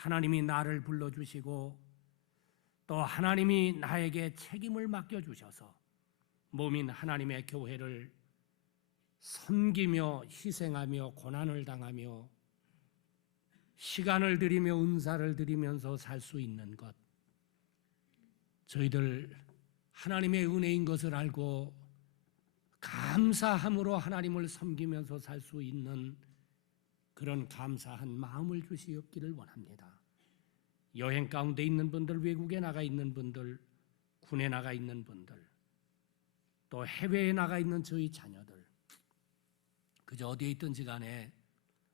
하나님이 나를 불러주시고 또 하나님이 나에게 책임을 맡겨주셔서 몸인 하나님의 교회를 섬기며 희생하며 고난을 당하며 시간을 들이며 은사를 드리면서 살 수 있는 것, 저희들 하나님의 은혜인 것을 알고 감사함으로 하나님을 섬기면서 살 수 있는 그런 감사한 마음을 주시옵기를 원합니다. 여행 가운데 있는 분들, 외국에 나가 있는 분들, 군에 나가 있는 분들, 또 해외에 나가 있는 저희 자녀들, 그저 어디에 있든지 간에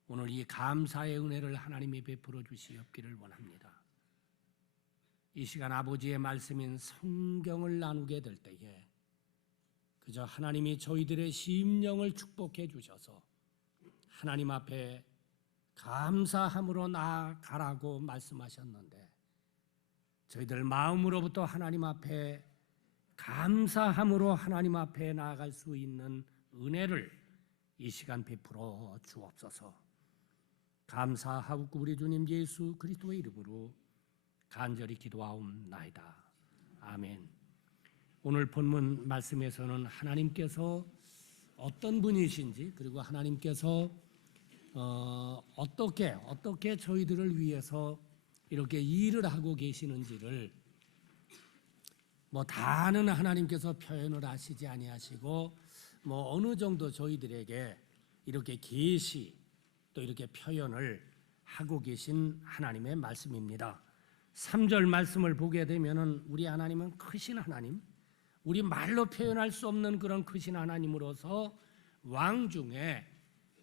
오늘 이 감사의 은혜를 하나님이 베풀어 주시옵기를 원합니다. 이 시간 아버지의 말씀인 성경을 나누게 될 때에 그저 하나님이 저희들의 심령을 축복해 주셔서 하나님 앞에 감사함으로 나아가라고 말씀하셨는데 저희들 마음으로부터 하나님 앞에 감사함으로 하나님 앞에 나아갈 수 있는 은혜를 이 시간 베풀어 주옵소서. 감사하고 우리 주님 예수 그리스도의 이름으로 간절히 기도하옵나이다. 아멘. 오늘 본문 말씀에서는 하나님께서 어떤 분이신지, 그리고 하나님께서 어떻게 저희들을 위해서 이렇게 일을 하고 계시는지를 다는 하나님께서 표현을 하시지 아니하시고 어느 정도 저희들에게 이렇게 계시 또 이렇게 표현을 하고 계신 하나님의 말씀입니다. 3절 말씀을 보게 되면은 우리 하나님은 크신 하나님, 우리 말로 표현할 수 없는 그런 크신 하나님으로서 왕 중에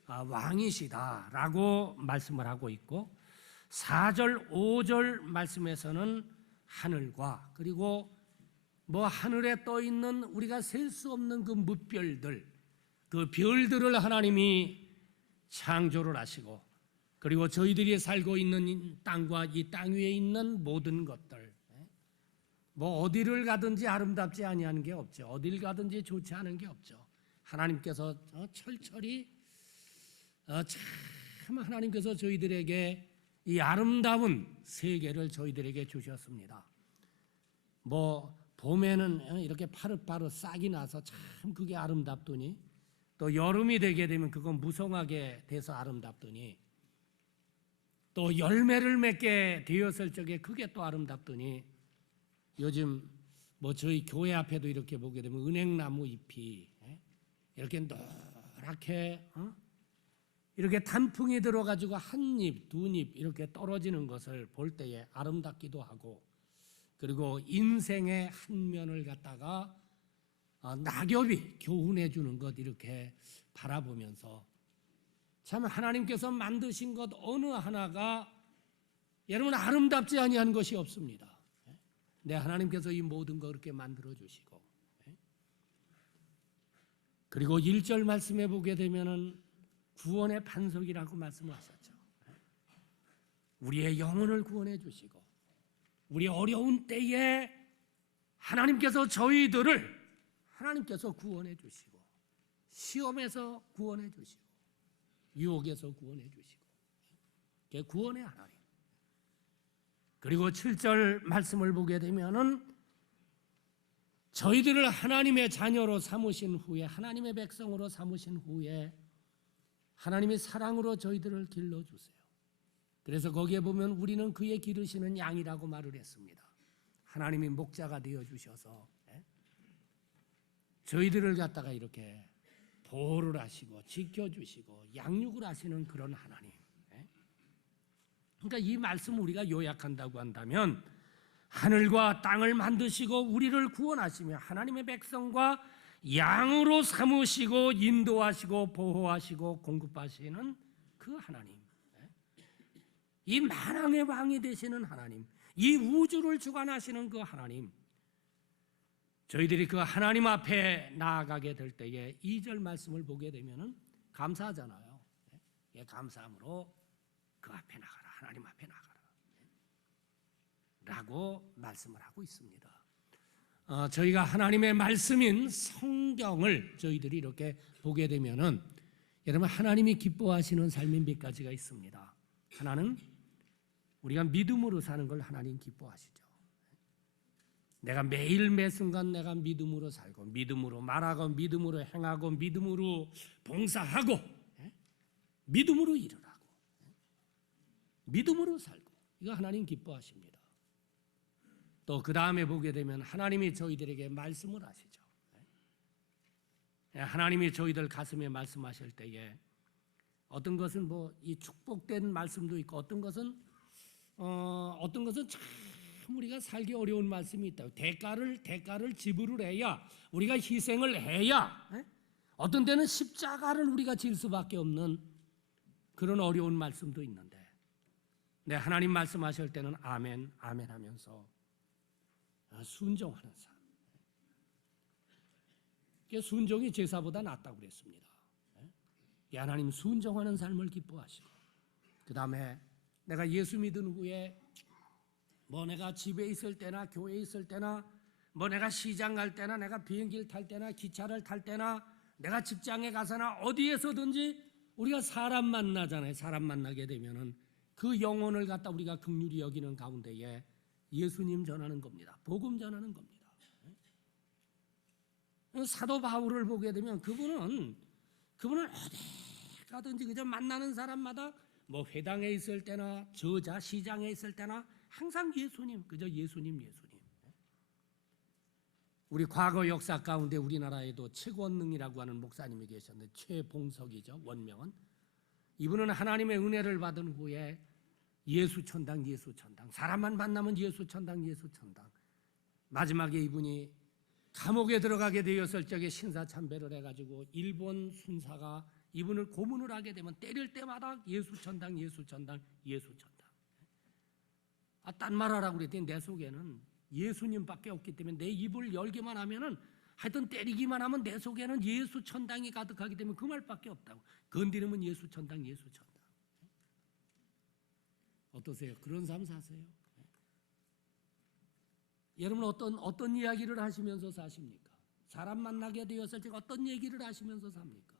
왕이시다라고 말씀을 하고 있고, 4절, 5절 말씀에서는 하늘과 그리고 하늘에 떠 있는 우리가 셀 수 없는 그 무별들, 그 별들을 하나님이 창조를 하시고, 그리고 저희들이 살고 있는 땅과 이 땅 위에 있는 모든 것들, 어디를 가든지 아름답지 아니하는 게 없죠. 어딜 가든지 좋지 않은 게 없죠. 하나님께서 철저히 참 하나님께서 저희들에게 이 아름다운 세계를 저희들에게 주셨습니다. 봄에는 이렇게 파릇파릇 싹이 나서 참 그게 아름답더니, 또 여름이 되게 되면 그건 무성하게 돼서 아름답더니, 또 열매를 맺게 되었을 적에 그게 또 아름답더니, 요즘 저희 교회 앞에도 이렇게 보게 되면 은행나무 잎이 이렇게 노랗게 이렇게 단풍이 들어가지고 한 잎, 두 잎 이렇게 떨어지는 것을 볼 때에 아름답기도 하고, 그리고 인생의 한 면을 갖다가 낙엽이 교훈해 주는 것 이렇게 바라보면서 참 하나님께서 만드신 것 어느 하나가 여러분 아름답지 아니한 것이 없습니다. 네, 하나님께서 이 모든 거 그렇게 만들어 주시고, 그리고 1절 말씀해 보게 되면은 구원의 반석이라고 말씀하셨죠. 우리의 영혼을 구원해 주시고, 우리 어려운 때에 하나님께서 저희들을 하나님께서 구원해 주시고, 시험에서 구원해 주시고, 유혹에서 구원해 주시고, 그게 구원의 하나님. 그리고 7절 말씀을 보게 되면은 저희들을 하나님의 자녀로 삼으신 후에, 하나님의 백성으로 삼으신 후에 하나님의 사랑으로 저희들을 길러주세요. 그래서 거기에 보면 우리는 그의 기르시는 양이라고 말을 했습니다. 하나님이 목자가 되어주셔서 저희들을 갖다가 이렇게 보호를 하시고 지켜주시고 양육을 하시는 그런 하나님. 그러니까 이 말씀 우리가 요약한다고 한다면, 하늘과 땅을 만드시고 우리를 구원하시며 하나님의 백성과 양으로 삼으시고 인도하시고 보호하시고 공급하시는 그 하나님, 이 만왕의 왕이 되시는 하나님, 이 우주를 주관하시는 그 하나님, 저희들이 그 하나님 앞에 나아가게 될 때에 2절 말씀을 보게 되면 감사하잖아요. 감사함으로 그 앞에 나가라, 하나님 앞에 나가라 라고 말씀을 하고 있습니다. 저희가 하나님의 말씀인 성경을 저희들이 이렇게 보게 되면은 여러분, 하나님이 기뻐하시는 삶인 몇 가지가 있습니다. 하나는 우리가 믿음으로 사는 걸 하나님 기뻐하시죠. 내가 매일 매순간 내가 믿음으로 살고 믿음으로 말하고 믿음으로 행하고 믿음으로 봉사하고 믿음으로 일을 하고 믿음으로 살고 이거 하나님 기뻐하십니다. 또 그 다음에 보게 되면 하나님이 저희들에게 말씀을 하시죠. 하나님이 저희들 가슴에 말씀하실 때에 어떤 것은 뭐 이 축복된 말씀도 있고 어떤 것은 참 우리가 살기 어려운 말씀이 있다. 대가를 지불을 해야 우리가 희생을 해야 어떤 때는 십자가를 우리가 질 수밖에 없는 그런 어려운 말씀도 있는데 하나님 말씀하실 때는 아멘 아멘 하면서 순종하는 삶. 순종이 제사보다 낫다고 그랬습니다. 하나님 순종하는 삶을 기뻐하시고 그 다음에 내가 예수 믿은 후에 뭐 내가 집에 있을 때나 교회에 있을 때나 뭐 내가 시장 갈 때나 내가 비행기를 탈 때나 기차를 탈 때나 내가 직장에 가서나 어디에서든지 우리가 사람 만나잖아요. 사람 만나게 되면은 그 영혼을 갖다 우리가 긍휼히 여기는 가운데에 예수님 전하는 겁니다. 복음 전하는 겁니다. 사도 바울을 보게 되면 그분은 어디 가든지 그저 만나는 사람마다 뭐 회당에 있을 때나 저자 시장에 있을 때나 항상 예수님, 그저 예수님. 우리 과거 역사 가운데 우리나라에도 최권능이라고 하는 목사님이 계셨는데 최봉석이죠. 원명은 이분은 하나님의 은혜를 받은 후에 예수천당 사람만 만나면 예수천당 마지막에 이분이 감옥에 들어가게 되었을 적에 신사참배를 해가지고 일본 순사가 이분을 고문을 하게 되면 때릴 때마다 예수천당 딴 말 하라고 그랬더니 내 속에는 예수님밖에 없기 때문에 내 입을 열기만 하면은 하여튼 때리기만 하면 내 속에는 예수천당이 가득하기 때문에 그 말밖에 없다고. 건드리면 예수천당 어떠세요? 그런 삶 사세요? 여러분 어떤 이야기를 하시면서 사십니까? 사람 만나게 되었을 때 어떤 얘기를 하시면서 삽니까?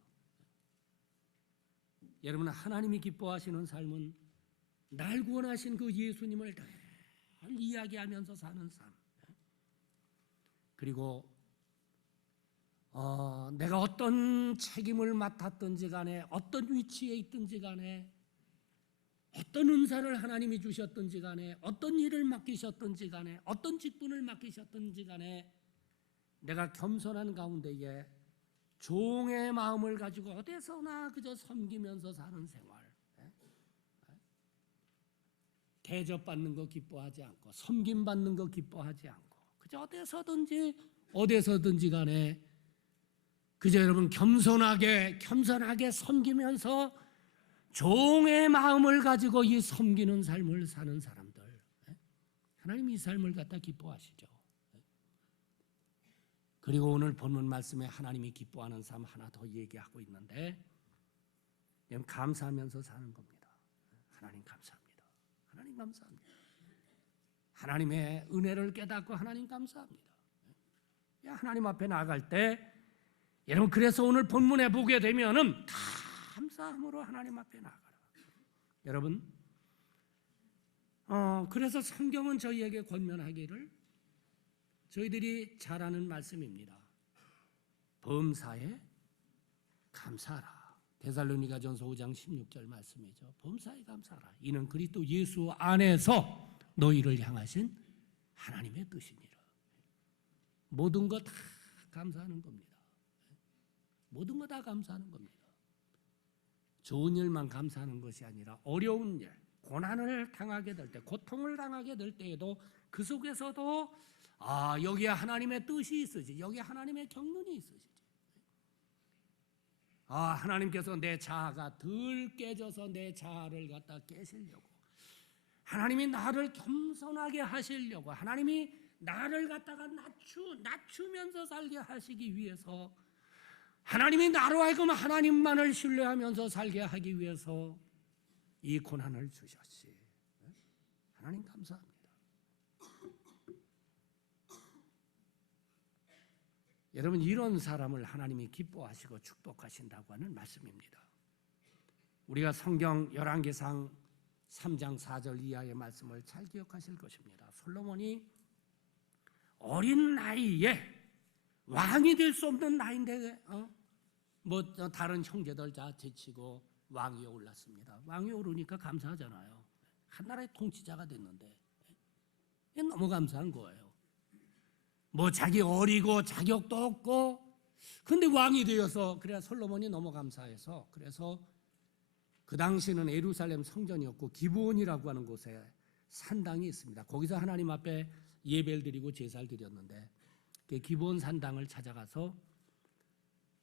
여러분 하나님이 기뻐하시는 삶은 날 구원하신 그 예수님을 늘 이야기하면서 사는 삶. 그리고 내가 어떤 책임을 맡았든지 간에 어떤 위치에 있든지 간에 어떤 은사를 하나님이 주셨든지 간에 어떤 일을 맡기셨든지 간에 어떤 직분을 맡기셨든지 간에 내가 겸손한 가운데에 종의 마음을 가지고 어디서나 그저 섬기면서 사는 생활. 대접받는 거 기뻐하지 않고 섬김받는 거 기뻐하지 않고 그저 어디서든지 간에 그저 여러분 겸손하게 섬기면서 종의 마음을 가지고 이 섬기는 삶을 사는 사람들 하나님 이 삶을 갖다 기뻐하시죠. 그리고 오늘 본문 말씀에 하나님이 기뻐하는 삶 하나 더 얘기하고 있는데 감사하면서 사는 겁니다. 하나님 감사합니다. 하나님의 은혜를 깨닫고 하나님 감사합니다. 하나님 앞에 나아갈 때 여러분 그래서 오늘 본문에 보게 되면은 감사함으로 하나님 앞에 나아가라. 여러분 그래서 성경은 저희에게 권면하기를 저희들이 잘 아는 말씀입니다. 범사에 감사하라. 데살로니가전서 5장 16절 말씀이죠. 범사에 감사하라. 이는 그리스도 예수 안에서 너희를 향하신 하나님의 뜻이니라. 모든 것 다 감사하는 겁니다. 모든 것 다 감사하는 겁니다. 좋은 일만 감사하는 것이 아니라 어려운 일, 고난을 당하게 될 때, 고통을 당하게 될 때에도 그 속에서도 여기에 하나님의 뜻이 있으시, 여기에 하나님의 경륜이 있으시지. 하나님께서 내 자아가 덜 깨져서 내 자아를 갖다 깨시려고, 하나님이 나를 겸손하게 하시려고, 하나님이 나를 갖다가 낮추면서 살게 하시기 위해서, 하나님이 나로 하여금 하나님만을 신뢰하면서 살게 하기 위해서 이 고난을 주셨지. 하나님 감사합니다. 여러분 이런 사람을 하나님이 기뻐하시고 축복하신다고 하는 말씀입니다. 우리가 성경 열왕기상 3장 4절 이하의 말씀을 잘 기억하실 것입니다. 솔로몬이 어린 나이에 왕이 될 수 없는 나이인데 다른 형제들 다 제치고 왕위에 올랐습니다. 왕위에 오르니까 감사하잖아요. 한 나라의 통치자가 됐는데 너무 감사한 거예요. 자기 어리고 자격도 없고 근데 왕이 되어서 그래야 솔로몬이 너무 감사해서 그래서 그 당시는 예루살렘 성전이었고 기브온이라고 하는 곳에 산당이 있습니다. 거기서 하나님 앞에 예배를 드리고 제사를 드렸는데 그 기브온 산당을 찾아가서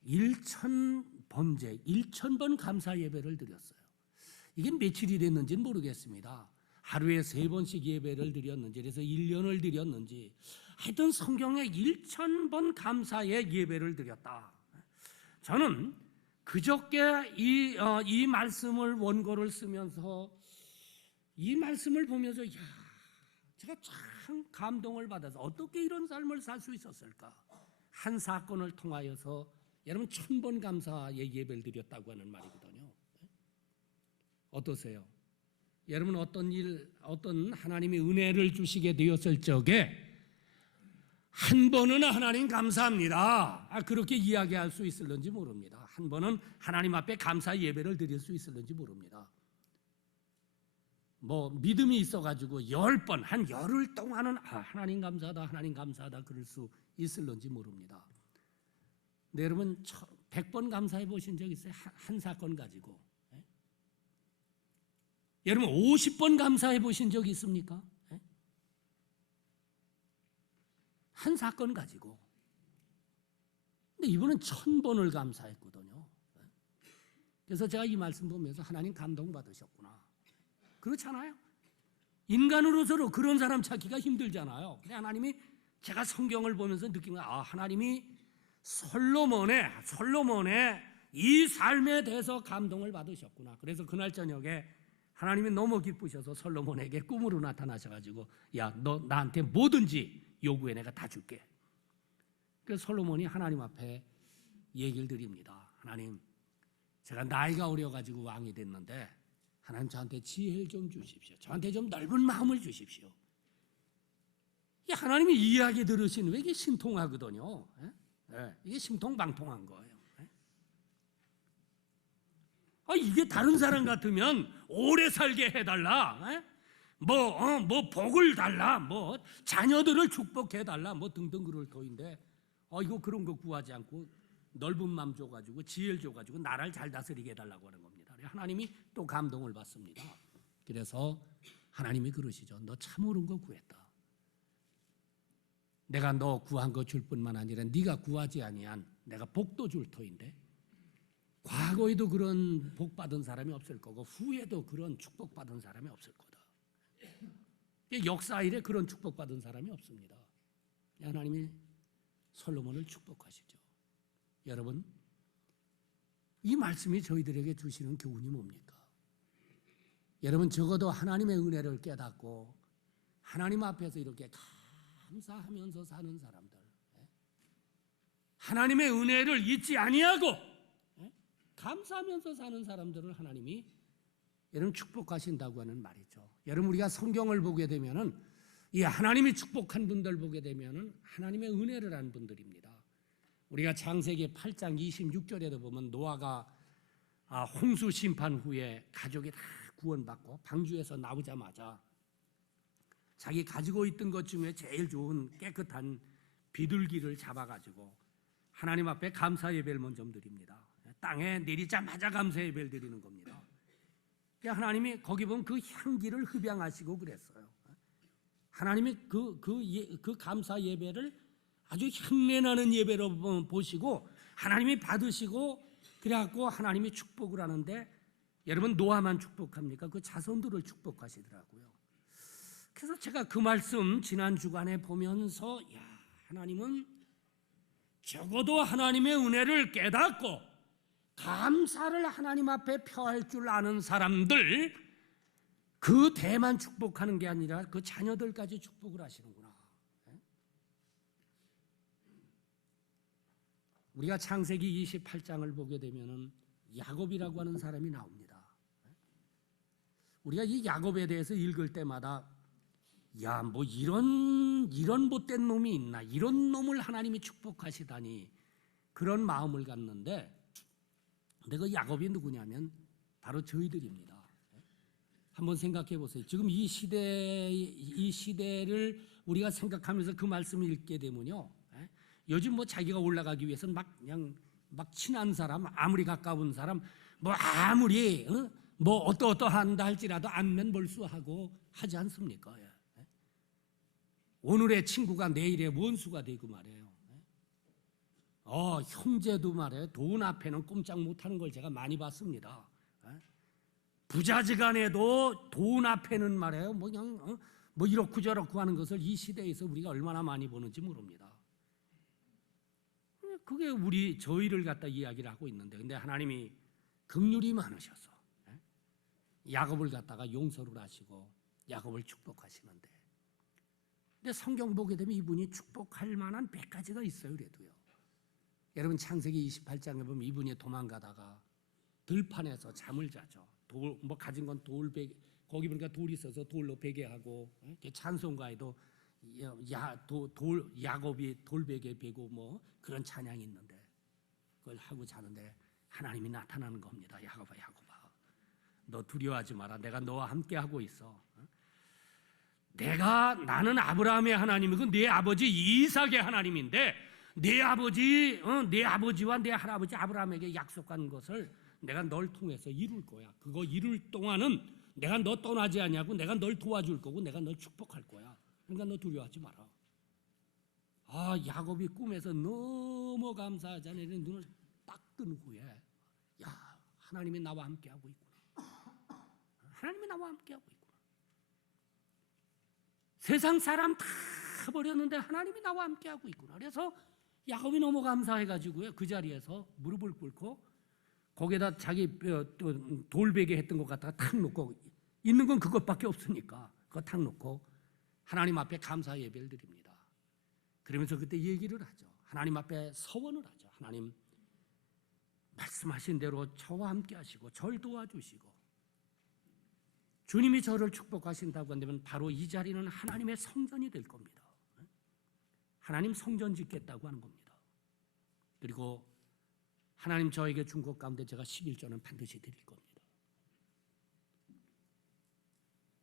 1,000번 감사 예배를 드렸어요. 이게 며칠이 됐는지는 모르겠습니다. 하루에 3번씩 예배를 드렸는지 그래서 1년을 드렸는지 하여튼 성경에 1,000번 감사의 예배를 드렸다. 저는 그저께 이 말씀을 원고를 쓰면서 이 말씀을 보면서 제가 참 감동을 받아서 어떻게 이런 삶을 살 수 있었을까? 한 사건을 통하여서 여러분 1,000번 감사의 예배를 드렸다고 하는 말이거든요. 어떠세요? 여러분 어떤 하나님의 은혜를 주시게 되었을 적에 한 번은 하나님 감사합니다. 그렇게 이야기할 수 있을는지 모릅니다. 한 번은 하나님 앞에 감사 예배를 드릴 수 있을는지 모릅니다. 믿음이 있어가지고 10번, 한 열흘 동안은 하나님 감사하다, 하나님 감사하다 그럴 수 있을는지 모릅니다. 네, 여러분 100번 감사해 보신 적 있어요? 한 사건 가지고. 여러분 50번 감사해 보신 적 있습니까? 한 사건 가지고. 근데 이분은 1,000번을 감사했거든요. 그래서 제가 이 말씀 보면서 하나님 감동받으셨구나. 그렇잖아요. 인간으로서도 그런 사람 찾기가 힘들잖아요. 근데 하나님이 제가 성경을 보면서 느낀 거 하나님이 솔로몬의 이 삶에 대해서 감동을 받으셨구나. 그래서 그날 저녁에 하나님이 너무 기쁘셔서 솔로몬에게 꿈으로 나타나셔가지고 너 나한테 뭐든지 요구해 내가 다 줄게. 그래서 솔로몬이 하나님 앞에 얘기를 드립니다. 하나님, 제가 나이가 어려가지고 왕이 됐는데 하나님 저한테 지혜를 좀 주십시오. 저한테 좀 넓은 마음을 주십시오. 하나님이 이야기 들으시는 왜 이게 신통하거든요. 이게 신통방통한 거예요. 이게 다른 사람 같으면 오래 살게 해달라. 복을 달라, 자녀들을 축복해달라, 등등 그럴 터인데, 이거 그런 거 구하지 않고 넓은 마음 줘가지고 지혜를 줘가지고 나라를 잘 다스리게 해달라고 하는 겁니다. 하나님이 또 감동을 받습니다. 그래서 하나님이 그러시죠. 너 참 옳은 거 구했다. 내가 너 구한 거 줄 뿐만 아니라 네가 구하지 아니한 내가 복도 줄 터인데 과거에도 그런 복 받은 사람이 없을 거고 후에도 그런 축복 받은 사람이 없을 거다. 역사 이래 그런 축복 받은 사람이 없습니다. 하나님이 솔로몬을 축복하시죠. 여러분, 이 말씀이 저희들에게 주시는 교훈이 뭡니까? 여러분 적어도 하나님의 은혜를 깨닫고 하나님 앞에서 이렇게 감사하면서 사는 사람들, 하나님의 은혜를 잊지 아니하고 감사하면서 사는 사람들을 하나님이 여러분 축복하신다고 하는 말이죠. 여러분 우리가 성경을 보게 되면은 이 하나님이 축복한 분들 보게 되면은 하나님의 은혜를 한 분들입니다. 우리가 창세기 8장 26절에도 보면 노아가 홍수 심판 후에 가족이 다 구원받고 방주에서 나오자마자 자기 가지고 있던 것 중에 제일 좋은 깨끗한 비둘기를 잡아가지고 하나님 앞에 감사 예배를 먼저 드립니다. 땅에 내리자마자 감사 예배를 드리는 겁니다. 하나님이 거기 보면 그 향기를 흡양하시고 그랬어요. 하나님이 그 감사 예배를 아주 향내나는 예배로 보시고 하나님이 받으시고 그래갖고 하나님이 축복을 하는데 여러분 노아만 축복합니까? 그 자손들을 축복하시더라고요. 그래서 제가 그 말씀 지난 주간에 보면서 하나님은 적어도 하나님의 은혜를 깨닫고 감사를 하나님 앞에 표할 줄 아는 사람들 그 대만 축복하는 게 아니라 그 자녀들까지 축복을 하시는구나. 우리가 창세기 28장을 보게 되면은 야곱이라고 하는 사람이 나옵니다. 우리가 이 야곱에 대해서 읽을 때마다 야, 뭐 이런 못된 놈이 있나, 이런 놈을 하나님이 축복하시다니, 그런 마음을 갖는데, 근데 그 야곱이 누구냐면 바로 저희들입니다. 한번 생각해 보세요. 지금 이 시대를 우리가 생각하면서 그 말씀을 읽게 되면요, 요즘 뭐 자기가 올라가기 위해서는 막 친한 사람, 아무리 가까운 사람, 뭐 아무리 뭐 어떠한다 할지라도 안면 벌수하고 하지 않습니까? 오늘의 친구가 내일의 원수가 되고 말이에요. 형제도 말이에요. 돈 앞에는 꼼짝 못하는 걸 제가 많이 봤습니다. 부자지간에도 돈 앞에는 말이에요. 뭐 그냥 뭐 이렇고 저렇고 하는 것을 이 시대에서 우리가 얼마나 많이 보는지 모릅니다. 그게 저희를 갖다 이야기를 하고 있는데, 근데 하나님이 긍휼이 많으셔서 야곱을 갖다가 용서를 하시고 야곱을 축복하시는데, 근데 성경 보게 되면 이분이 축복할 만한 100가지가 있어요. 그래도요. 여러분 창세기 28장에 보면 이분이 도망가다가 들판에서 잠을 자죠. 뭐 가진 건 돌베개, 거기 보니까 돌이 있어서 돌로 베개하고, 찬송가에도 야곱이 돌베개 베고 뭐 그런 찬양이 있는데, 그걸 하고 자는데 하나님이 나타나는 겁니다. 야곱아, 너 두려워하지 마라. 내가 너와 함께 하고 있어. 나는 아브라함의 하나님이고 네 아버지 이삭의 하나님인데, 내 아버지와 내 할아버지 아브라함에게 약속한 것을 내가 널 통해서 이룰 거야. 그거 이룰 동안은 내가 너 떠나지 않냐고, 내가 널 도와줄 거고 내가 널 축복할 거야. 그러니까 너 두려워하지 마라. 야곱이 꿈에서 너무 감사하잖아요. 눈을 딱 뜬 후에, 야, 하나님이 나와 함께하고 있구나. 하나님이 나와 함께하고 있구나. 세상 사람 다 버렸는데 하나님이 나와 함께하고 있구나. 그래서 야곱이 너무 감사해가지고요, 그 자리에서 무릎을 꿇고 거기에다 자기 돌베개 했던 것 갖다가 탁 놓고, 있는 건 그것밖에 없으니까 그거 탁 놓고 하나님 앞에 감사 예배를 드립니다. 그러면서 그때 얘기를 하죠. 하나님 앞에 서원을 하죠. 하나님, 말씀하신 대로 저와 함께 하시고 절 도와주시고 주님이 저를 축복하신다고 한다면 바로 이 자리는 하나님의 성전이 될 겁니다. 하나님 성전 짓겠다고 하는 겁니다. 그리고 하나님 저에게 준 것 가운데 제가 11조는 반드시 드릴 겁니다.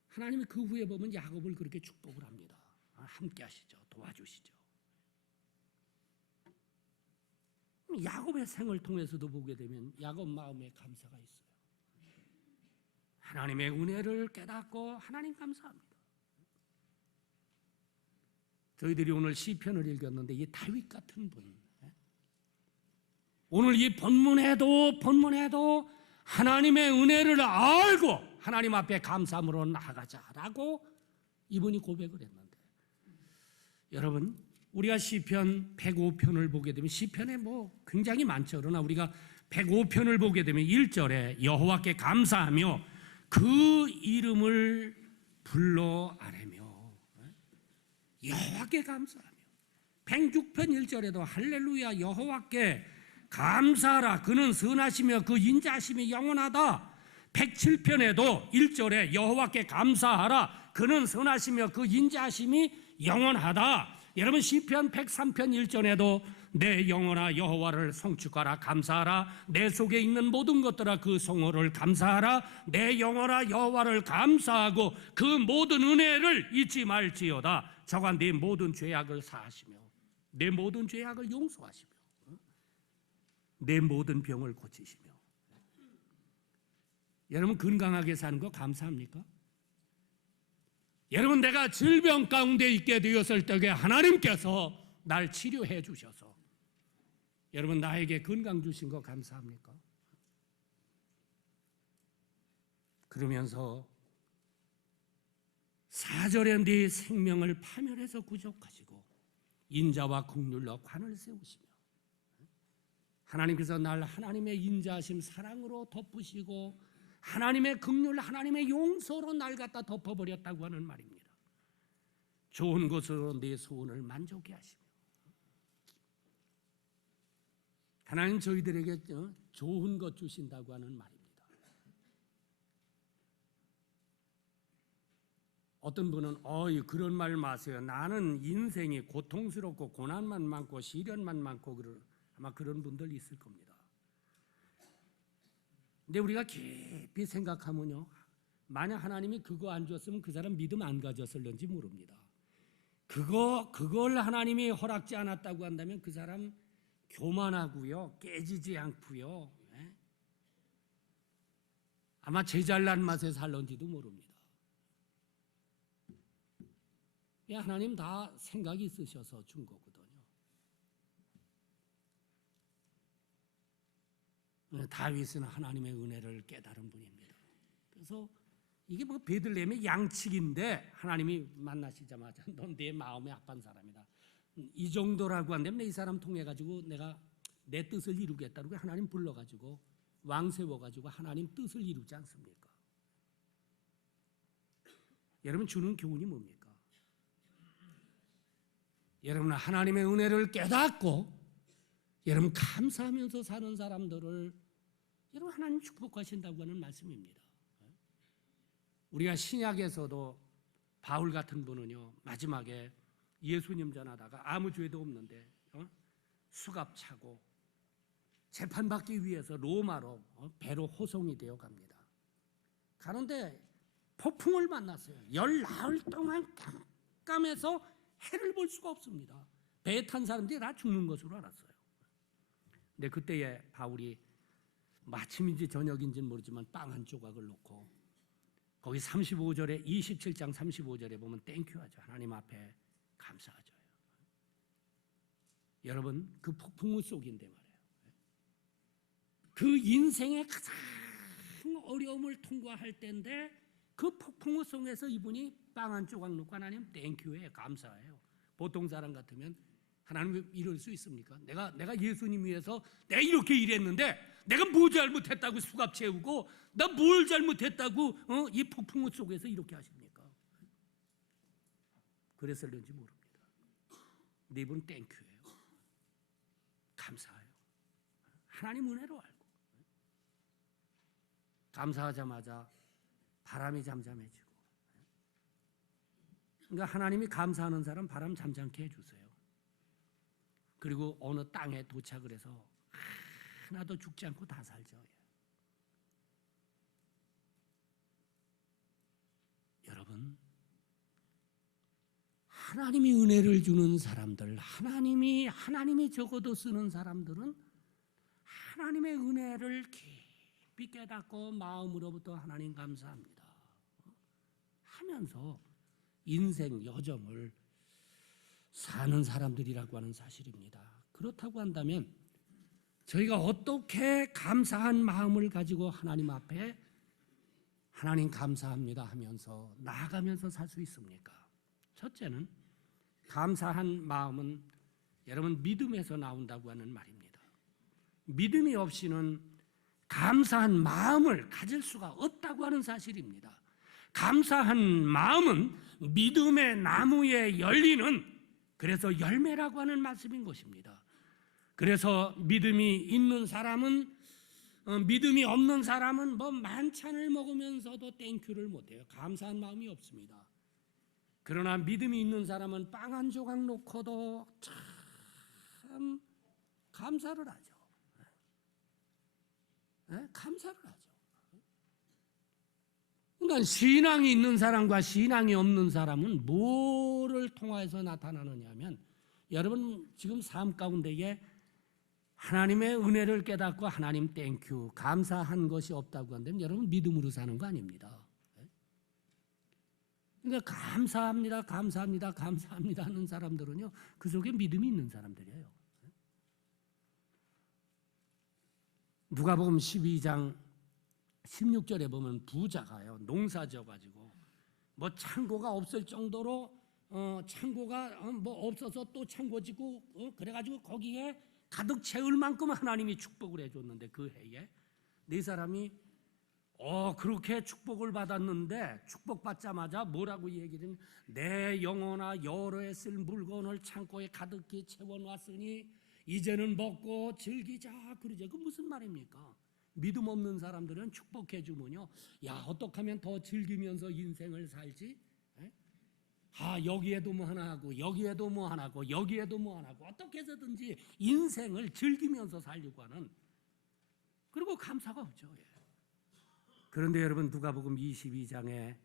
하나님이 그 후에 보면 야곱을 그렇게 축복을 합니다. 함께 하시죠. 도와주시죠. 야곱의 생을 통해서도 보게 되면 야곱 마음에 감사가 있어요. 하나님의 은혜를 깨닫고 하나님 감사합니다. 저희들이 오늘 시편을 읽었는데 이 다윗 같은 분, 오늘 이 본문에도 하나님의 은혜를 알고 하나님 앞에 감사함으로 나아가자라고 이분이 고백을 했는데, 여러분 우리가 시편 105편을 보게 되면, 시편에 뭐 굉장히 많죠. 그러나 우리가 105편을 보게 되면 1절에 여호와께 감사하며 그 이름을 불러 아뢰며, 여호와께 감사하며, 106편 1절에도 할렐루야 여호와께 감사하라 그는 선하시며 그 인자하심이 영원하다. 107편에도 1절에 여호와께 감사하라 그는 선하시며 그 인자하심이 영원하다. 여러분 시편 103편 1절에도 내 영혼아 여호와를 송축하라 감사하라 내 속에 있는 모든 것들아 그 성호를 감사하라 내 영혼아 여호와를 감사하고 그 모든 은혜를 잊지 말지어다. 저가 내 모든 죄악을 사하시며 내 모든 죄악을 용서하시며 내 모든 병을 고치시며. 여러분 건강하게 사는 거 감사합니까? 여러분 내가 질병 가운데 있게 되었을 때에 하나님께서 날 치료해 주셔서 여러분 나에게 건강 주신 거 감사합니까? 그러면서 4절에 네 생명을 파멸해서 구속하시고 인자와 긍휼로 관을 세우시며, 하나님께서 날 하나님의 인자하심 사랑으로 덮으시고 하나님의 긍휼 하나님의 용서로 날 갖다 덮어버렸다고 하는 말입니다. 좋은 것으로 내 소원을 만족해 하시며, 하나님 저희들에게 좋은 것 주신다고 하는 말입니다. 어떤 분은 그런 말 마세요. 나는 인생이 고통스럽고 고난만 많고 시련만 많고 아마 그런 분들 있을 겁니다. 근데 우리가 깊이 생각하면요, 만약 하나님이 그거 안 줬으면 그 사람 믿음 안 가졌을는지 모릅니다. 그걸 하나님이 허락지 않았다고 한다면 그 사람 교만하고요, 깨지지 않고요, 아마 제 잘난 맛에 살는지도 모릅니다. 하나님 다 생각이 있으셔서 준 거거든요. 다윗은 하나님의 은혜를 깨달은 분입니다. 그래서 이게 뭐 베들레헴의 양측인데 하나님이 만나시자마자 넌 내 마음에 합한 사람이다. 이 정도라고 한다면 이 사람 통해 가지고 내가 내 뜻을 이루겠다고 하나님 불러가지고 왕 세워가지고 하나님 뜻을 이루지 않습니까? 여러분 주는 교훈이 뭡니까? 여러분 하나님의 은혜를 깨닫고 여러분 감사하면서 사는 사람들을 여러분 하나님 축복하신다고 하는 말씀입니다. 우리가 신약에서도 바울 같은 분은요, 마지막에 예수님 전하다가 아무 죄도 없는데 수갑 차고 재판받기 위해서 로마로 배로 호송이 되어 갑니다. 가는데 폭풍을 만났어요. 10나흘 동안 깜깜해서 해를 볼 수가 없습니다. 배에 탄 사람들이 다 죽는 것으로 알았어요. 근데 그때에 바울이 아침인지 저녁인지는 모르지만 빵 한 조각을 놓고 거기 35절에 27장 35절에 보면 땡큐 하죠. 하나님 앞에 감사하죠. 여러분 그 폭풍우 속인데 말이에요. 그 인생의 가장 어려움을 통과할 때인데 그 폭풍우 속에서 이분이 빵 한 조각 놓고 하나님 땡큐해 감사해요. 보통 사람 같으면 하나님 이럴 수 있습니까? 내가 예수님 위해서 내가 이렇게 일했는데 내가 뭐 잘못했다고 수갑 채우고 나 뭘 잘못했다고 이 폭풍우 속에서 이렇게 하십니까? 그랬을는지 모릅니다. 근데 이분은 땡큐예요. 감사해요. 하나님 은혜로 알고 감사하자마자 바람이 잠잠해지고 그러니까 하나님이 감사하는 사람 바람 잠잠케 해주세요. 그리고 어느 땅에 도착을 해서 하나도 죽지 않고 다 살죠. 여러분 하나님이 은혜를 주는 사람들, 하나님이 적어도 쓰는 사람들은 하나님의 은혜를 깊이 깨닫고 마음으로부터 하나님 감사합니다 하면서 인생 여정을 사는 사람들이라고 하는 사실입니다. 그렇다고 한다면 저희가 어떻게 감사한 마음을 가지고 하나님 앞에 하나님 감사합니다 하면서 나아가면서 살 수 있습니까? 첫째는 감사한 마음은 여러분 믿음에서 나온다고 하는 말입니다. 믿음이 없이는 감사한 마음을 가질 수가 없다고 하는 사실입니다. 감사한 마음은 믿음의 나무에 열리는 그래서 열매라고 하는 말씀인 것입니다. 그래서 믿음이 있는 사람은 믿음이 없는 사람은 뭐 만찬을 먹으면서도 땡큐를 못해요. 감사한 마음이 없습니다. 그러나 믿음이 있는 사람은 빵 한 조각 놓고도 참 감사를 하죠. 감사를 하죠. 그러니까 신앙이 있는 사람과 신앙이 없는 사람은 뭐를 통해서 나타나느냐 하면 여러분 지금 삶 가운데에 하나님의 은혜를 깨닫고 하나님 땡큐 감사한 것이 없다고 한다면 여러분 믿음으로 사는 거 아닙니다. 그러니까 감사합니다 하는 사람들은요 그 속에 믿음이 있는 사람들이에요. 누가복음 12장 16절에 보면 부자가요 농사 져가지고 뭐 창고가 없을 정도로 창고가 뭐 없어서 또 창고 짓고 그래가지고 거기에 가득 채울 만큼 하나님이 축복을 해줬는데 그 해에 네 사람이 그렇게 축복을 받았는데 축복받자마자 뭐라고 얘기를 내 영혼아 여러에 쓸 물건을 창고에 가득히 채워놨으니 이제는 먹고 즐기자 그러죠. 그 무슨 말입니까? 믿음 없는 사람들은 축복해 주면요 야 어떻게 하면 더 즐기면서 인생을 살지? 여기에도 뭐 하나 하고 여기에도 뭐 하나 하고 여기에도 뭐 하나 하고 어떻게 해서든지 인생을 즐기면서 살려고 하는, 그리고 감사가 없죠. 그런데 여러분, 누가복음 22장에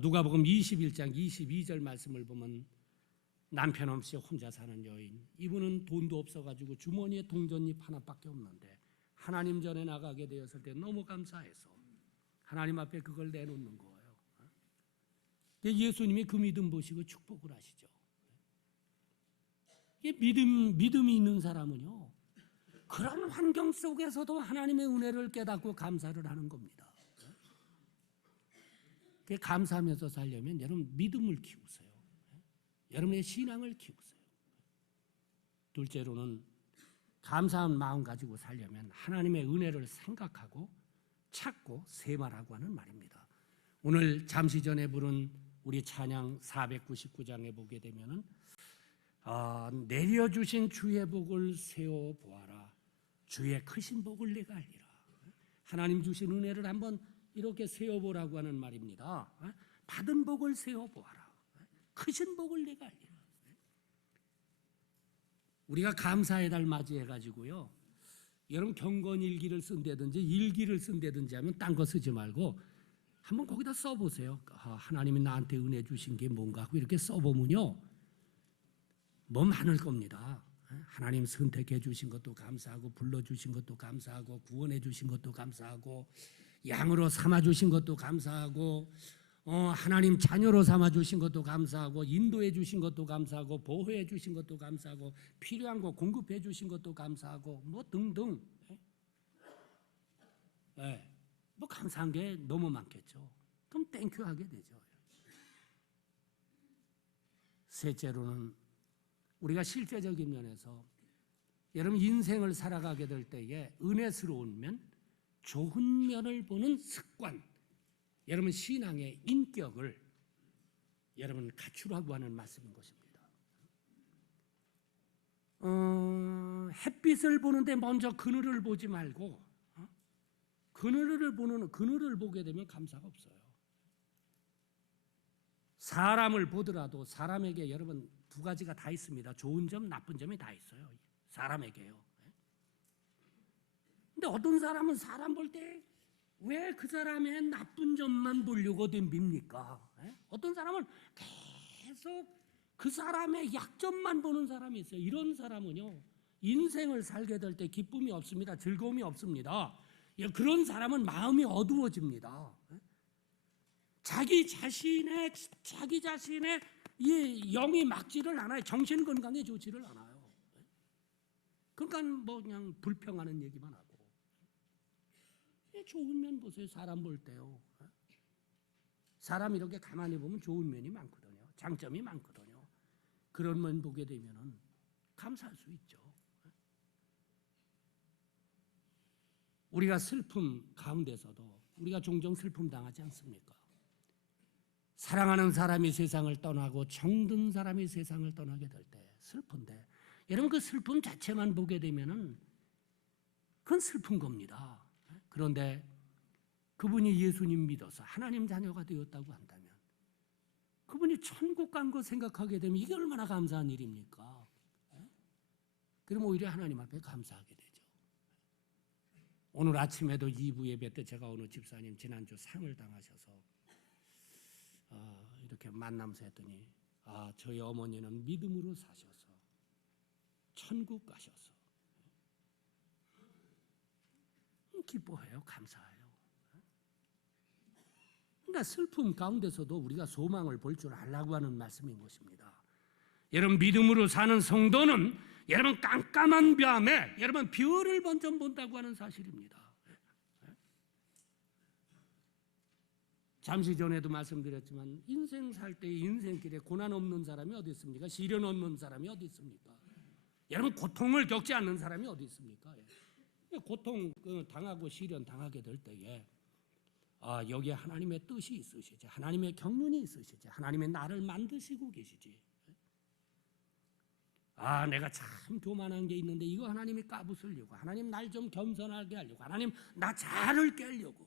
누가복음 21장 22절 말씀을 보면 남편 없이 혼자 사는 여인, 이분은 돈도 없어가지고 주머니에 동전잎 하나밖에 없는데 하나님 전에 나가게 되었을 때 너무 감사해서 하나님 앞에 그걸 내놓는 거예요. 예수님이 그 믿음 보시고 축복을 하시죠. 믿음이 있는 사람은요, 그런 환경 속에서도 하나님의 은혜를 깨닫고 감사를 하는 겁니다. 감사하면서 살려면 여러분 믿음을 키우세요. 여러분의 신앙을 키우세요. 둘째로는 감사한 마음 가지고 살려면 하나님의 은혜를 생각하고 찾고 세말하고 하는 말입니다. 오늘 잠시 전에 부른 우리 찬양 499장에 보게 되면은 내려주신 주의 복을 세워 보아라. 주의 크신 복을 내가 알리라. 하나님 주신 은혜를 한번 이렇게 세워보라고 하는 말입니다. 받은 복을 세워보아라. 크신 복을 내가 알리라. 우리가 감사의 달 맞이해가지고요, 여러분 경건일기를 쓴다든지 일기를 쓴다든지 하면 딴 거 쓰지 말고 한번 거기다 써보세요. 하나님이 나한테 은혜 주신 게 뭔가 하고 이렇게 써보면요, 뭐 많을 겁니다. 하나님 선택해 주신 것도 감사하고, 불러주신 것도 감사하고, 구원해 주신 것도 감사하고, 양으로 삼아 주신 것도 감사하고, 하나님 자녀로 삼아 주신 것도 감사하고, 인도해 주신 것도 감사하고, 보호해 주신 것도 감사하고, 필요한 거 공급해 주신 것도 감사하고, 뭐 등등. 뭐 감사한 게 너무 많겠죠. 그럼 땡큐 하게 되죠. 셋째로는 우리가 실제적인 면에서 여러분 인생을 살아가게 될 때에 은혜스러우면 좋은 면을 보는 습관, 여러분 신앙의 인격을 여러분 갖추라고 하는 말씀인 것입니다. 햇빛을 보는데 먼저 그늘을 보지 말고 그늘을 보게 되면 감사가 없어요. 사람을 보더라도 사람에게 여러분 두 가지가 다 있습니다. 좋은 점, 나쁜 점이 다 있어요. 사람에게요. 근데 어떤 사람은 사람 볼 때 왜 그 사람의 나쁜 점만 보려고 덤빕니까? 어떤 사람은 계속 그 사람의 약점만 보는 사람이 있어요. 이런 사람은요, 인생을 살게 될 때 기쁨이 없습니다. 즐거움이 없습니다. 그런 사람은 마음이 어두워집니다. 자기 자신의 이 영이 막지를 않아요. 정신 건강에 좋지를 않아요. 그러니까 뭐 그냥 불평하는 얘기만 하고. 좋은 면 보세요. 사람 볼 때요. 사람 이렇게 가만히 보면 좋은 면이 많거든요. 장점이 많거든요. 그런 면 보게 되면은 감사할 수 있죠. 우리가 슬픔 가운데서도 우리가 종종 슬픔 당하지 않습니까? 사랑하는 사람이 세상을 떠나고 정든 사람이 세상을 떠나게 될 때 슬픈데, 여러분 그 슬픔 자체만 보게 되면은 그건 슬픈 겁니다. 그런데 그분이 예수님 믿어서 하나님 자녀가 되었다고 한다면, 그분이 천국 간 거 생각하게 되면 이게 얼마나 감사한 일입니까? 그럼 오히려 하나님 앞에 감사하게 되죠. 오늘 아침에도 2부 예배 때 제가 어느 집사님 지난주 상을 당하셔서 이렇게 만나면서 했더니 저희 어머니는 믿음으로 사셔서 천국 가셔서 기뻐해요. 감사해요. 그러니까 슬픔 가운데서도 우리가 소망을 볼 줄 알라고 하는 말씀인 것입니다. 여러분 믿음으로 사는 성도는 여러분 깜깜한 밤에 여러분 별을 먼저 본다고 하는 사실입니다. 잠시 전에도 말씀드렸지만 인생 살 때 인생길에 고난 없는 사람이 어디 있습니까? 시련 없는 사람이 어디 있습니까? 여러분 고통을 겪지 않는 사람이 어디 있습니까? 고통 당하고 시련 당하게 될 때에 여기에 하나님의 뜻이 있으시지, 하나님의 경륜이 있으시지, 하나님의 나를 만드시고 계시지. 내가 참 교만한 게 있는데 이거 하나님이 까부수려고, 하나님 날 좀 겸손하게 하려고, 하나님 나 잘을 깨려고,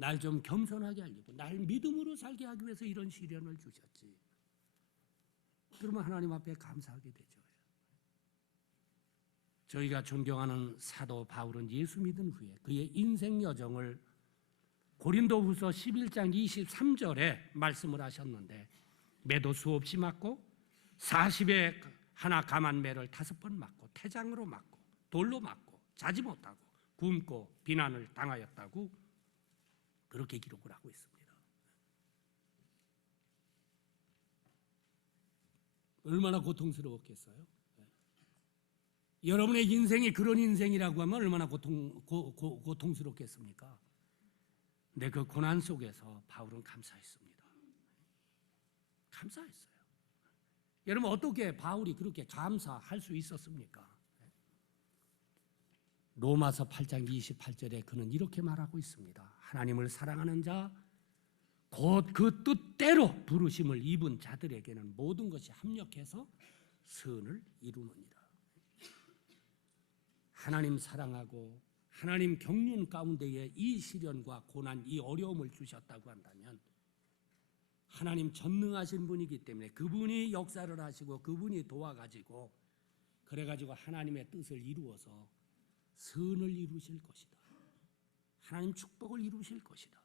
날 좀 겸손하게 하려고, 날 믿음으로 살게 하기 위해서 이런 시련을 주셨지. 그러면 하나님 앞에 감사하게 되죠. 저희가 존경하는 사도 바울은 예수 믿은 후에 그의 인생 여정을 고린도후서 11장 23절에 말씀을 하셨는데, 매도 수없이 맞고 40에 하나 감한 매를 5번 맞고 태장으로 맞고 돌로 맞고 자지 못하고 굶고 비난을 당하였다고 그렇게 기록을 하고 있습니다. 얼마나 고통스러웠겠어요? 여러분의 인생이 그런 인생이라고 하면 얼마나 고통스럽겠습니까? 근데 그 고난 속에서 바울은 감사했습니다. 감사했어요. 여러분, 어떻게 바울이 그렇게 감사할 수 있었습니까? 로마서 8장 28절에 그는 이렇게 말하고 있습니다. 하나님을 사랑하는 자, 곧 그 뜻대로 부르심을 입은 자들에게는 모든 것이 합력해서 선을 이루느니라. 하나님 사랑하고 하나님 경륜 가운데에 이 시련과 고난, 이 어려움을 주셨다고 한다면 하나님 전능하신 분이기 때문에 그분이 역사를 하시고 그분이 도와가지고 그래가지고 하나님의 뜻을 이루어서 선을 이루실 것이다. 하나님 축복을 이루실 것이다.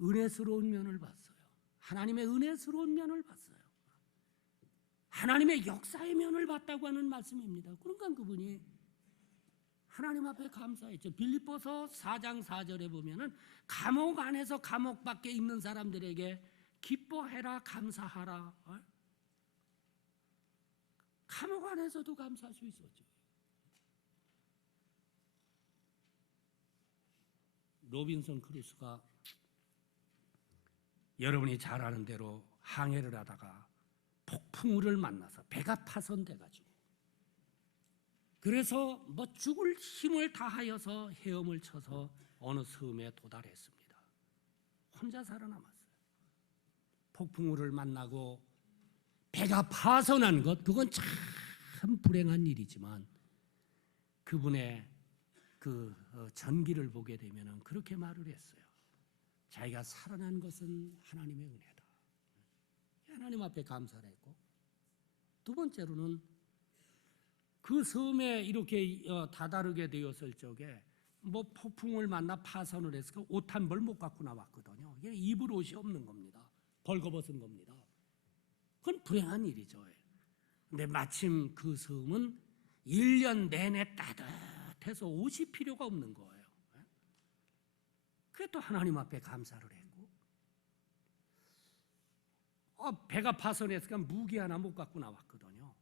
은혜스러운 면을 봤어요. 하나님의 은혜스러운 면을 봤어요. 하나님의 역사의 면을 봤다고 하는 말씀입니다. 그러니까 그분이 하나님 앞에 감사했죠. 빌립보서 4장 4절에 보면은 감옥 안에서 감옥 밖에 있는 사람들에게 기뻐해라, 감사하라. 감옥 안에서도 감사할 수 있었죠. 로빈슨 크루소가 여러분이 잘 아는 대로 항해를 하다가 폭풍우를 만나서 배가 파손돼가지고 그래서 뭐 죽을 힘을 다하여서 헤엄을 쳐서 어느 섬에 도달했습니다. 혼자 살아남았어요. 폭풍우를 만나고 배가 파손한 것, 그건 참 불행한 일이지만 그분의 그 전기를 보게 되면 그렇게 말을 했어요. 자기가 살아난 것은 하나님의 은혜다. 하나님 앞에 감사를 했고, 두 번째로는 그 섬에 이렇게 다다르게 되었을 적에 뭐 폭풍을 만나 파손을 해서 옷 한 벌 못 갖고 나왔거든요. 입을 옷이 없는 겁니다. 벌거벗은 겁니다. 그건 불행한 일이죠. 근데 마침 그 섬은 1년 내내 따뜻해서 옷이 필요가 없는 거예요. 그게 또 하나님 앞에 감사를 했고, 배가 파손했으니까 무기 하나 못 갖고 나왔거든요.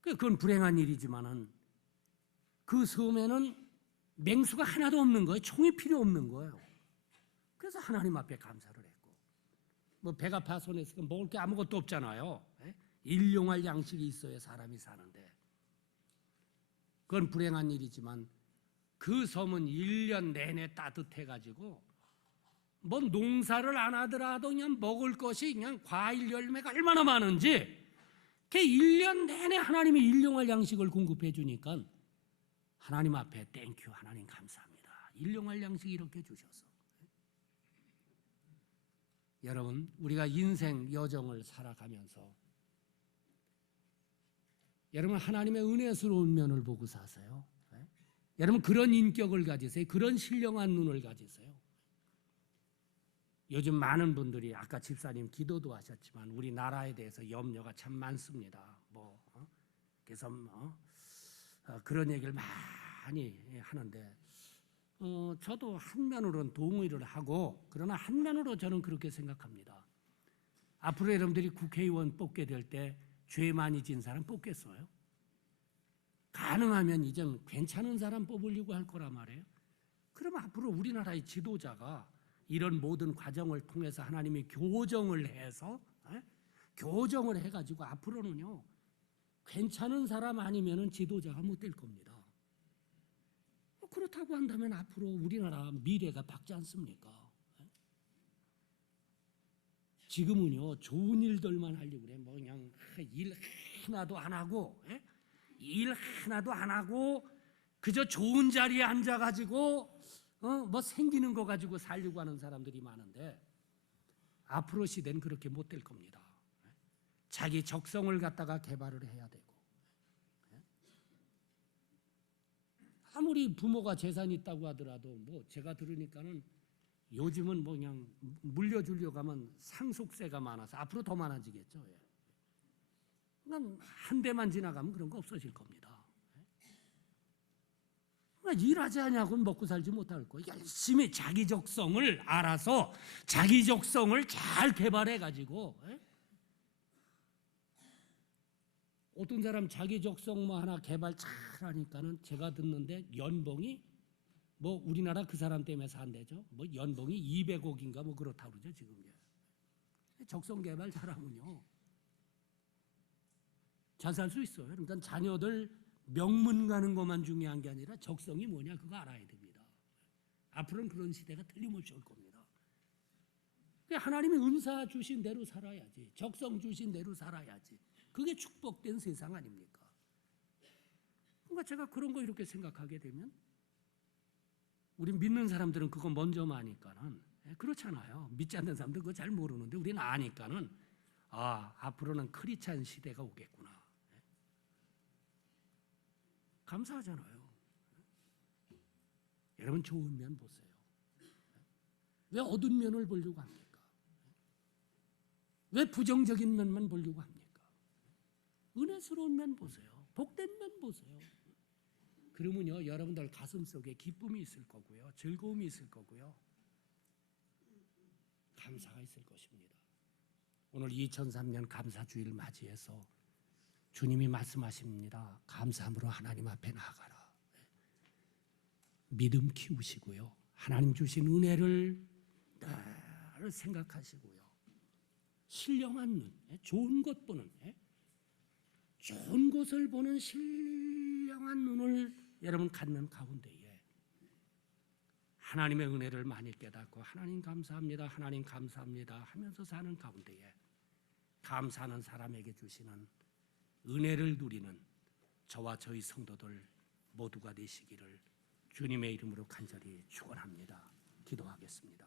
그건 불행한 일이지만은 그 섬에는 맹수가 하나도 없는 거예요. 총이 필요 없는 거예요. 그래서 하나님 앞에 감사를 했고, 뭐 배가 파손했으니까 먹을 게 아무것도 없잖아요. 일용할 양식이 있어야 사람이 사는데, 그건 불행한 일이지만 그 섬은 1년 내내 따뜻해가지고 뭐 농사를 안 하더라도 그냥 먹을 것이 그냥 과일 열매가 얼마나 많은지 그 1년 내내 하나님이 일용할 양식을 공급해 주니까 하나님 앞에 땡큐, 하나님 감사합니다. 일용할 양식 이렇게 주셔서. 여러분, 우리가 인생 여정을 살아가면서 여러분 하나님의 은혜스러운 면을 보고 사세요. 여러분 그런 인격을 가지세요. 그런 신령한 눈을 가지세요. 요즘 많은 분들이 아까 집사님 기도도 하셨지만 우리나라에 대해서 염려가 참 많습니다. 그래서 그런 얘기를 많이 하는데 저도 한면으로는 동의를 하고, 그러나 한면으로 저는 그렇게 생각합니다. 앞으로 여러분들이 국회의원 뽑게 될 때 죄 많이 진 사람 뽑겠어요? 가능하면 이젠 괜찮은 사람 뽑으려고 할 거란 말이에요. 그럼 앞으로 우리나라의 지도자가 이런 모든 과정을 통해서 하나님이 교정을 해서 교정을 해가지고 앞으로는요 괜찮은 사람 아니면은 지도자가 못 될 겁니다. 그렇다고 한다면 앞으로 우리나라 미래가 밝지 않습니까? 지금은요 좋은 일들만 하려고 그래. 뭐 그냥 일 하나도 안 하고 일 하나도 안 하고 그저 좋은 자리에 앉아가지고 뭐 생기는 거 가지고 살려고 하는 사람들이 많은데 앞으로 시대는 그렇게 못 될 겁니다. 자기 적성을 갖다가 개발을 해야 되고, 아무리 부모가 재산이 있다고 하더라도 뭐 제가 들으니까는 요즘은 뭐 그냥 물려주려고 하면 상속세가 많아서 앞으로 더 많아지겠죠. 그러니까 한 대만 지나가면 그런 거 없어질 겁니다. 그러니까 일하지 않냐고는 먹고 살지 못할 거예요. 열심히 자기 적성을 알아서 자기 적성을 잘 개발해 가지고, 어떤 사람 자기 적성 뭐 하나 개발 잘 하니까는 제가 듣는데 연봉이 뭐 우리나라 그 사람 때문에 산대죠. 뭐 연봉이 200억인가 뭐 그렇다고 그러죠 지금. 적성 개발 잘하면요 잘 살 수 있어요. 그러니까 자녀들 명문 가는 것만 중요한 게 아니라 적성이 뭐냐 그거 알아야 됩니다. 앞으로는 그런 시대가 틀림없이 올 겁니다. 하나님이 은사 주신 대로 살아야지, 적성 주신 대로 살아야지. 그게 축복된 세상 아닙니까? 그러니까 제가 그런 거 이렇게 생각하게 되면 우리 믿는 사람들은 그거 먼저 아니까는, 그렇잖아요. 믿지 않는 사람들 그거 잘 모르는데 우리는 아니까는 앞으로는 크리스찬 시대가 오겠구나. 감사하잖아요. 여러분 좋은 면 보세요. 왜 어두운 면을 보려고 합니까? 왜 부정적인 면만 보려고 합니까? 은혜스러운 면 보세요. 복된 면 보세요. 그러면요 여러분들 가슴 속에 기쁨이 있을 거고요, 즐거움이 있을 거고요, 감사가 있을 것입니다. 오늘 2003년 감사주일 맞이해서 주님이 말씀하십니다. 감사함으로 하나님 앞에 나아가라. 믿음 키우시고요, 하나님 주신 은혜를 늘 생각하시고요, 신령한 눈, 좋은 것 보는, 좋은 것을 보는 신령한 눈을 여러분 갖는 가운데에 하나님의 은혜를 많이 깨닫고 하나님 감사합니다, 하나님 감사합니다 하면서 사는 가운데에 감사하는 사람에게 주시는 은혜를 누리는 저와 저희 성도들 모두가 되시기를 주님의 이름으로 간절히 축원합니다. 기도하겠습니다.